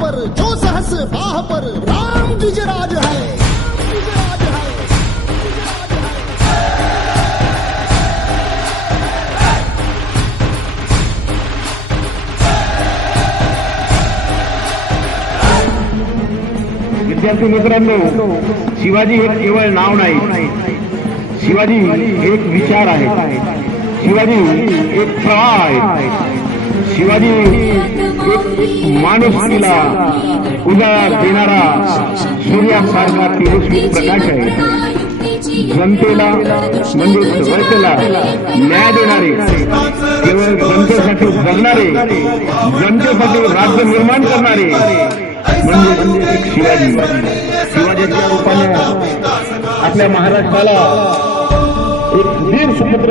पर जो सहस बाह पर राम गिजराज है, गिजराज है, गिजराज है। विद्यार्थी मित्रांनो, शिवाजी हे केवळ नाव नाही, शिवाजी एक विचार आहे, शिवाजी एक प्रवाह आहे, शिवाजी एक माणुसकीला उजाळा देणारा सूर्यासारखा तेजस्वी प्रकाश आहे. जनतेला म्हणजे रयतेला न्याय देणारे, केवळ जनतेसाठी जगणारे, जनतेसाठी राज्य निर्माण करणारे म्हणजे एक शिवाजी. शिवाजीच्या रूपाने आपल्या महाराष्ट्राला एक वीर सुपुत्र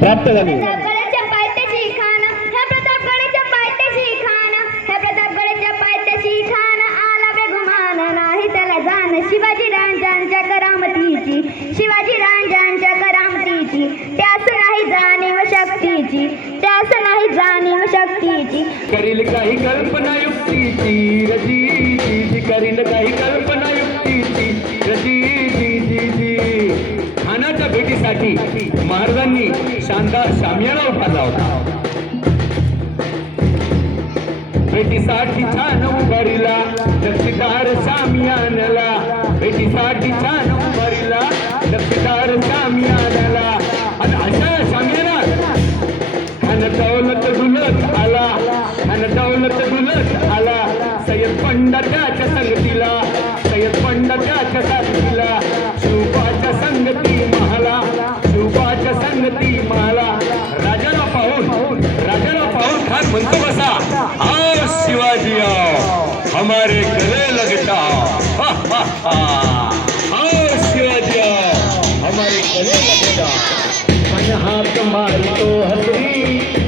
प्राप्त झाले. शिवाजी राजांच्या करामतीची, शिवाजी राजांच्या करामतीची, त्यास नाही जाणीव शक्तीची, त्यास नाही जाणीव शक्तीची. करील काही कल्पना युक्तीची रजी, करील काही कल्पना युक्तीची रजी. खानाच्या भेटीसाठी महाराजांनी शानदार शामियाना उभारला होता. भेटीसाठी छान उभारीला दक्षिदार शामियानाला, भेटीसाठी छान उभारीला दक्षिदार शामियानाला. आणि अशा शामियाना खान दौलत डुलत आला, खान दौलत डुलत आला. सय्यद पंडा त्याच्या संगतीला, सय्यद पंडा त्याच्या संगतीला. शिवबाच्या संगती महाला, शिवबाच्या संगती महाला. राजाला पाहून खान म्हणतो बसा, आओ शिवाजी आओ हमारे गले लगता, आओ शिवाजी आओ हमारे गले लगता. मन हाथ मारी तो हथरी,